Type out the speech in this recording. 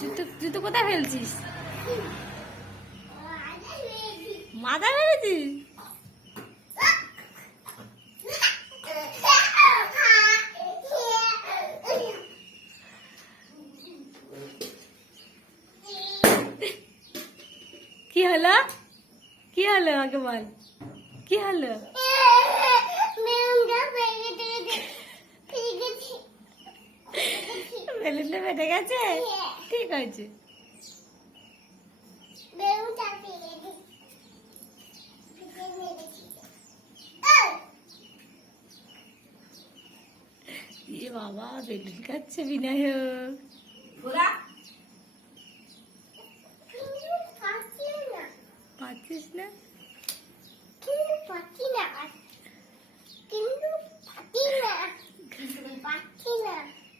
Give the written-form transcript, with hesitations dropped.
জুতো কোথায় ফেলছিস? মাথা মেরেছিস? কি হলো? কি হলো আমাকে বল, কি হলো? বেলুনটা ফেটে গেছে? ঠিক আছে। এ বাবা, বেলুন খাচ্ছে বিনায়ক। পাচ্ছিস না? পাচ্ছি না।